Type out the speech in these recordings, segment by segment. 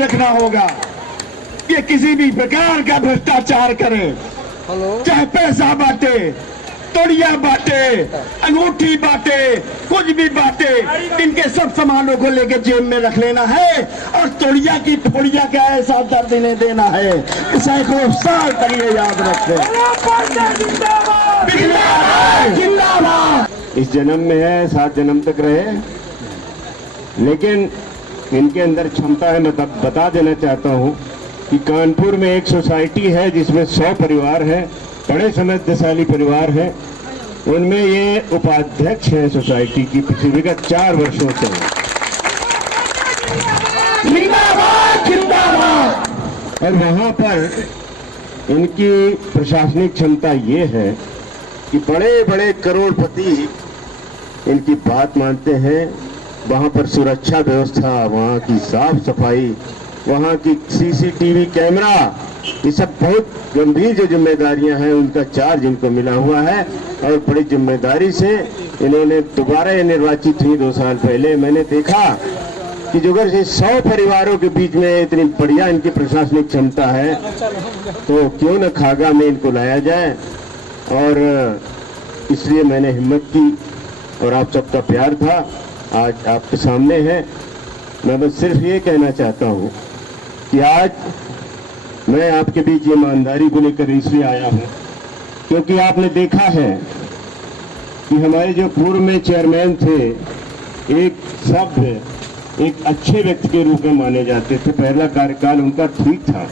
याद रखना होगा कि किसी भी प्रकार का भ्रष्टाचार करे, चाहे पैसा बांटे, तोड़िया बांटे, अंगूठी बांटे, कुछ भी बांटे, इनके सब सामानों को लेके जेब में रख लेना है और तोड़िया की फोड़िया का ऐसा दर्द इन्हें देना है, सैकड़ों साल तक ये याद रखे। इस जन्म में है, 7 जन्म तक रहे, लेकिन इनके अंदर क्षमता है। मैं बता देना चाहता हूँ कि कानपुर में एक सोसाइटी है जिसमें 100 परिवार हैं, बड़े समृद्धशाली परिवार हैं, उनमें ये उपाध्यक्ष हैं सोसाइटी की पिछले विगत 4 वर्षों से। और वहां पर इनकी प्रशासनिक क्षमता ये है कि बड़े बड़े करोड़पति इनकी बात मानते हैं। वहां पर सुरक्षा व्यवस्था, वहां की साफ सफाई, वहां की सीसीटीवी कैमरा, ये सब बहुत गंभीर जो जिम्मेदारियां हैं उनका चार्ज इनको मिला हुआ है और बड़ी जिम्मेदारी से इन्होंने दोबारा ये निर्वाचित हुई 2 साल पहले। मैंने देखा कि जो अगर 100 परिवारों के बीच में इतनी बढ़िया इनकी प्रशासनिक क्षमता है तो क्यों न खागा में इनको लाया जाए, और इसलिए मैंने हिम्मत की और आप सबका प्यार था, आज आपके सामने है। मैं बस सिर्फ ये कहना चाहता हूँ कि आज मैं आपके बीच ईमानदारी को लेकर इसलिए आया हूँ क्योंकि आपने देखा है कि हमारे जो पूर्व में चेयरमैन थे, एक सभ्य, एक अच्छे व्यक्ति के रूप में माने जाते थे। पहला कार्यकाल उनका ठीक था,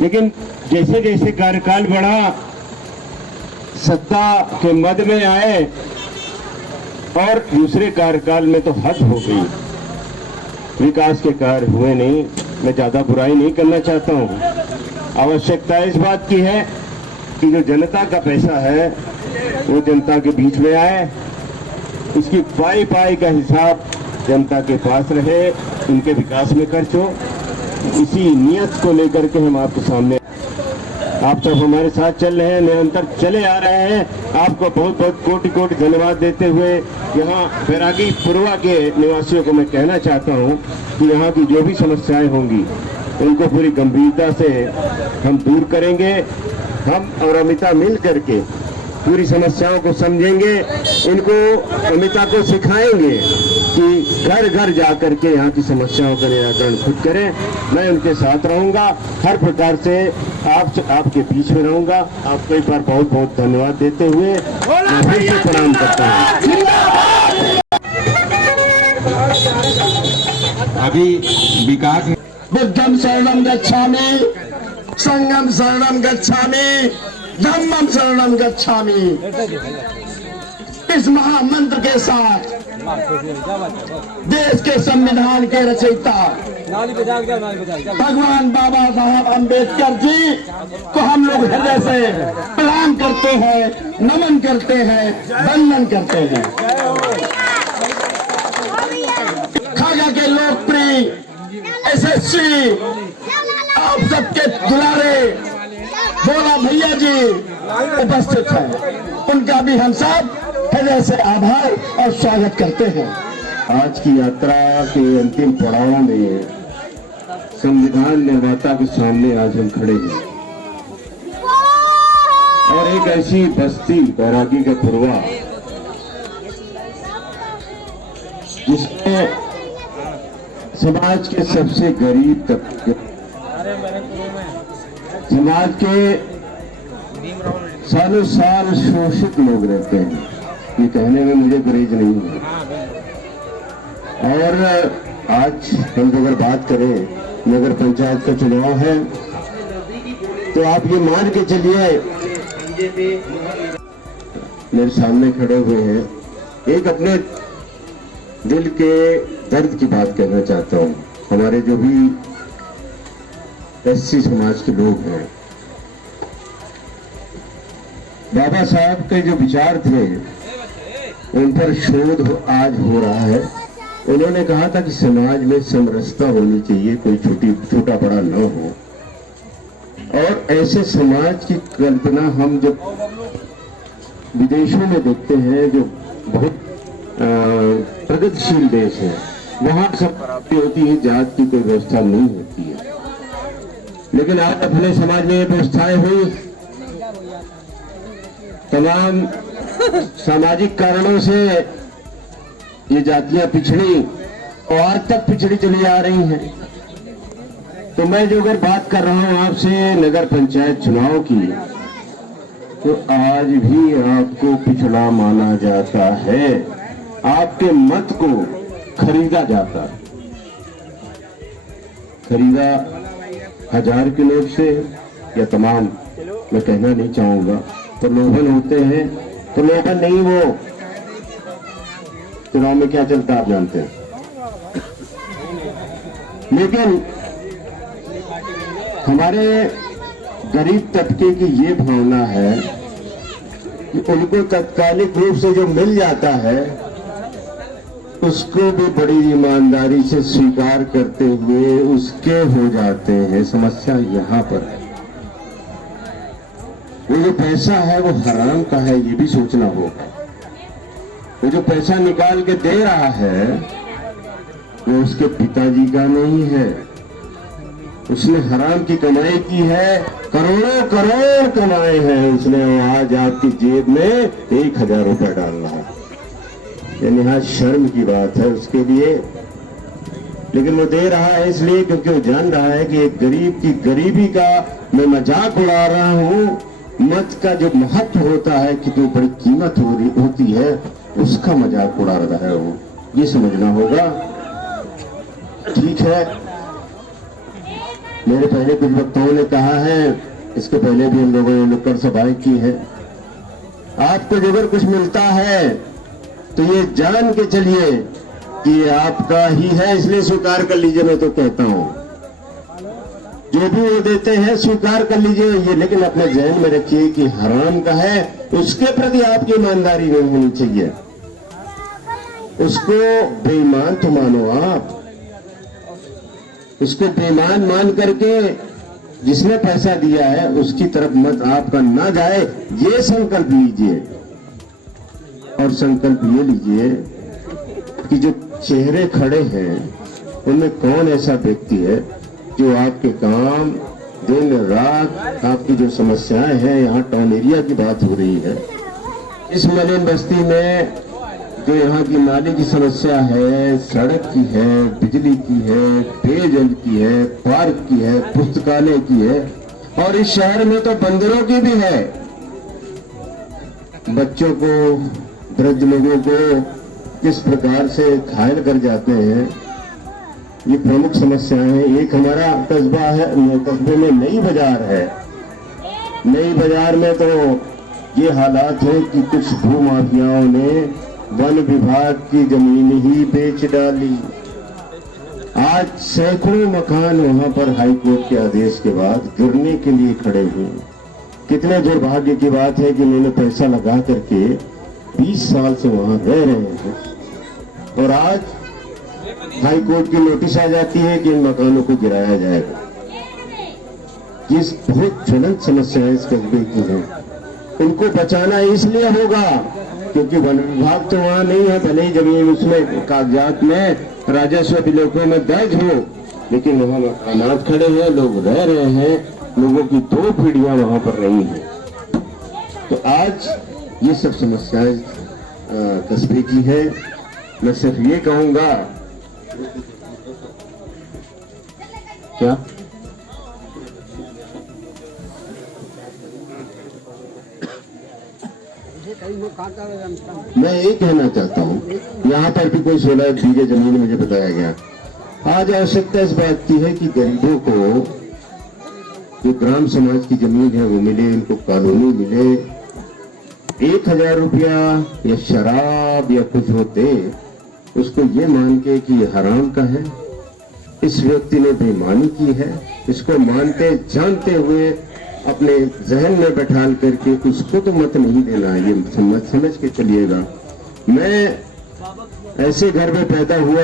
लेकिन जैसे जैसे कार्यकाल बढ़ा, सत्ता के मद में आए और दूसरे कार्यकाल में तो हद हो गई, विकास के कार्य हुए नहीं। मैं ज्यादा बुराई नहीं करना चाहता हूँ। आवश्यकता इस बात की है कि जो जनता का पैसा है वो जनता के बीच में आए, इसकी पाई पाई का हिसाब जनता के पास रहे, उनके विकास में खर्च हो। इसी नियत को लेकर के हम आपके सामने, आप सब हमारे साथ चल रहे हैं, निरंतर चले आ रहे हैं। आपको बहुत बहुत कोटि कोटि धन्यवाद देते हुए यहाँ बैरागी पुरवा के निवासियों को मैं कहना चाहता हूँ कि यहाँ की जो भी समस्याएं होंगी उनको पूरी गंभीरता से हम दूर करेंगे। हम और अमिता मिल करके पूरी समस्याओं को समझेंगे, इनको अमिता को सिखाएंगे कि घर घर जाकर के यहाँ की समस्याओं का निराकरण खुद करें। मैं उनके साथ रहूंगा, हर प्रकार से आपके बीच में रहूंगा। आपको एक बार बहुत बहुत धन्यवाद देते हुए मैं फिर से प्रणाम करता हूँ। अभी विकास बुद्धम शरणम गच्छामि, संघम शरणम गच्छामि, धम्मम शरणम गच्छामि। इस महामंत्र के साथ देश के संविधान के रचयिता भगवान बाबा साहब अम्बेडकर जी को हम लोग हृदय से प्रणाम करते हैं, नमन करते हैं, वंदन करते हैं। खागा के लोकप्रिय यशस्वी आप सबके दुलारे भोला भैया जी उपस्थित हैं, उनका भी हम सब हृदय से आभार और स्वागत करते हैं। आज की यात्रा के अंतिम पड़ाव में संविधान निर्माता के सामने आज हम खड़े हैं और एक ऐसी बस्ती बैरागी का पुरवा जिसमें समाज के सबसे गरीब तबके, समाज के सालों साल शोषित लोग रहते हैं, ये कहने में मुझे गुरेज नहीं है। और आज हम अगर बात करें, नगर पंचायत का चुनाव है, तो आप ये मान के चलिए, मेरे सामने खड़े हुए हैं, एक अपने दिल के दर्द की बात कहना चाहता हूँ। हमारे जो भी एससी समाज के लोग हैं, बाबा साहब के जो विचार थे उन पर शोध आज हो रहा है। उन्होंने कहा था कि समाज में समरसता होनी चाहिए, कोई छोटा बड़ा न हो, और ऐसे समाज की कल्पना हम जब विदेशों में देखते हैं, जो बहुत प्रगतिशील देश है, वहां सब प्राप्ति होती है, जात की कोई व्यवस्था नहीं होती है। लेकिन आज अपने समाज में ये व्यवस्थाएं हुई, तमाम सामाजिक कारणों से ये जातियां पिछड़ी और तक पिछड़ी चली आ रही हैं। तो मैं जो अगर बात कर रहा हूं आपसे नगर पंचायत चुनाव की, तो आज भी आपको पिछड़ा माना जाता है, आपके मत को खरीदा जाता है। खरीदा 1000 के नोट से या तमाम, मैं कहना नहीं चाहूंगा, प्रलोभन होते हैं। प्रलोभन नहीं, वो चुनाव में क्या चलता आप जानते हैं। लेकिन हमारे गरीब तबके की ये भावना है कि उनको तत्कालिक रूप से जो मिल जाता है उसको भी बड़ी ईमानदारी से स्वीकार करते हुए उसके हो जाते हैं। समस्या यहाँ पर है, वो जो पैसा है वो हराम का है, ये भी सोचना होगा। वो जो पैसा निकाल के दे रहा है वो उसके पिताजी का नहीं है, उसने हराम की कमाई की है, करोड़ों करोड़ कमाए हैं उसने, आज आपकी जेब में 1000 रुपया डाल रहा है। ये निहायत शर्म की बात है उसके लिए। लेकिन वो दे रहा है इसलिए क्योंकि वो जान रहा है कि एक गरीब की गरीबी का मैं मजाक उड़ा रहा हूँ। मत का जो महत्व होता है, कितनी बड़ी कीमत होती है, उसका मजाक उड़ा रहा है वो, ये समझना होगा। ठीक है, मेरे पहले कुछ वक्ताओं ने कहा है, इसके पहले भी हम लोगों ने नुक्कड़ सभाएं की है, आपको जो अगर कुछ मिलता है तो ये जान के चलिए कि ये आपका ही है, इसलिए स्वीकार कर लीजिए। मैं तो कहता हूं जो भी वो देते हैं स्वीकार कर लीजिए ये, लेकिन अपने जहन में रखिए कि हराम का है, उसके प्रति आपकी ईमानदारी नहीं होनी चाहिए। उसको बेईमान तो मानो आप, उसको बेईमान मान करके जिसने पैसा दिया है उसकी तरफ मत आपका ना जाए, ये संकल्प लीजिए। और संकल्प ये लीजिए कि जो चेहरे खड़े हैं उनमें कौन ऐसा व्यक्ति है जो आपके काम दिन रात, आपकी जो समस्याएं हैं, यहाँ टाउन एरिया की बात हो रही है, इस मलिन बस्ती में जो यहाँ की नाली की समस्या है, सड़क की है, बिजली की है, पेयजल की है, पार्क की है, पुस्तकालय की है, और इस शहर में तो बंदरों की भी है। बच्चों को, वृद्ध लोगों को किस प्रकार से घायल कर जाते हैं, ये प्रमुख समस्याएं हैं। एक हमारा कस्बा है, कस्बे में नई बाजार है। नई बाजार में तो ये हालात है कि कुछ भूमाफियाओं ने वन विभाग की जमीन ही बेच डाली। आज सैकड़ों मकान वहां पर हाईकोर्ट के आदेश के बाद गिरने के लिए खड़े हुए। कितने दुर्भाग्य की बात है कि उन्होंने पैसा लगा करके 20 साल से वहां रह रहे हैं, और आज हाईकोर्ट की नोटिस आ जाती है कि इन मकानों को गिराया जाएगा। ये बहुत ज्वलंत समस्या है इस कस्बे की है। उनको बचाना इसलिए होगा क्योंकि वन विभाग तो वहां नहीं है, भले ही जमीन उसमें कागजात में राजस्व विलेखों में दर्ज हो, लेकिन वहां मकानात खड़े हैं, लोग रह रहे हैं, लोगों की 2 पीढ़ियां वहां पर रही हैं। तो आज ये सब समस्याएं कस्बे की है। मैं सिर्फ ये कहूंगा, क्या मैं ये कहना चाहता हूँ, यहाँ पर भी कोई 16 बीघे जमीन मुझे बताया गया। आज आवश्यकता इस बात की है कि गरीबों को जो ग्राम समाज की जमीन है वो मिले, इनको कानूनी मिले। 1000 रुपया या शराब या कुछ होते, उसको ये मान के कि ये हराम का है, इस व्यक्ति ने बेईमानी की है, इसको मानते जानते हुए अपने जहन में बैठाल करके उसको तो मत नहीं देना। ये समझ के चलिएगा। मैं ऐसे घर में पैदा हुआ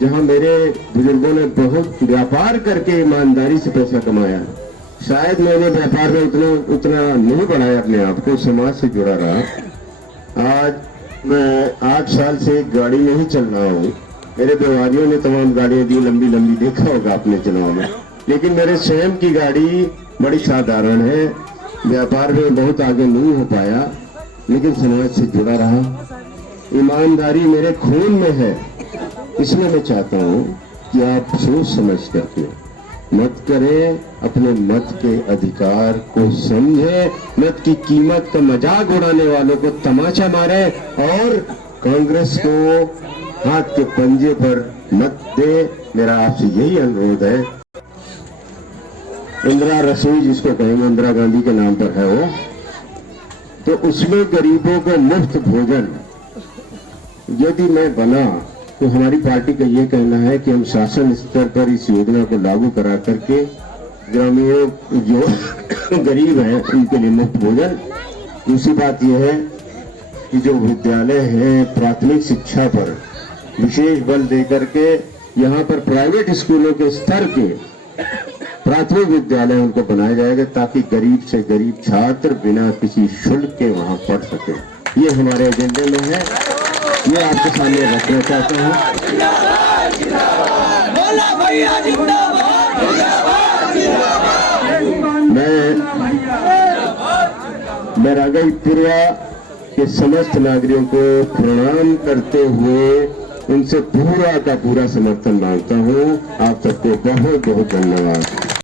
जहां मेरे बुजुर्गों ने बहुत व्यापार करके ईमानदारी से पैसा कमाया। शायद मैंने व्यापार में उतना नहीं बढ़ाया अपने आप को, समाज से जुड़ा रहा। आज मैं 8 साल से गाड़ी में ही चल रहा हूँ, मेरे व्यवहारियों ने तमाम गाड़ियां दी, लंबी लंबी, देखा होगा अपने चुनाव में, लेकिन मेरे स्वयं की गाड़ी बड़ी साधारण है। व्यापार में बहुत आगे नहीं हो पाया, लेकिन समाज से जुड़ा रहा। ईमानदारी मेरे खून में है, इसलिए मैं चाहता हूं कि आप सोच समझ करके मत करें, अपने मत के अधिकार को समझे, मत की कीमत का मजाक उड़ाने वालों को तमाचा मारे और कांग्रेस को हाथ के पंजे पर मत दे। मेरा आपसे यही अनुरोध है। इंदिरा रसोई जिसको कहेंगे, इंदिरा गांधी के नाम पर है वो, तो उसमें गरीबों को मुफ्त भोजन यदि मैं बना तो हमारी पार्टी का ये कहना है कि हम शासन स्तर पर इस योजना को लागू करा करके ग्रामीणों जो गरीब हैं उनके लिए मुफ्त भोजन। दूसरी बात यह है कि जो विद्यालय हैं प्राथमिक शिक्षा पर विशेष बल देकर के यहाँ पर प्राइवेट स्कूलों के स्तर के प्राथमिक विद्यालय उनको बनाया जाएगा, ताकि गरीब से गरीब छात्र बिना किसी शुल्क के वहां पढ़ सके। ये हमारे एजेंडे में है, ये आपके सामने रखना चाहता हूँ। मैं रागाई पूर्वा के समस्त नागरिकों को प्रणाम करते हुए उनसे पूरा का पूरा समर्थन मांगता हूँ। आप सबको बहुत बहुत धन्यवाद।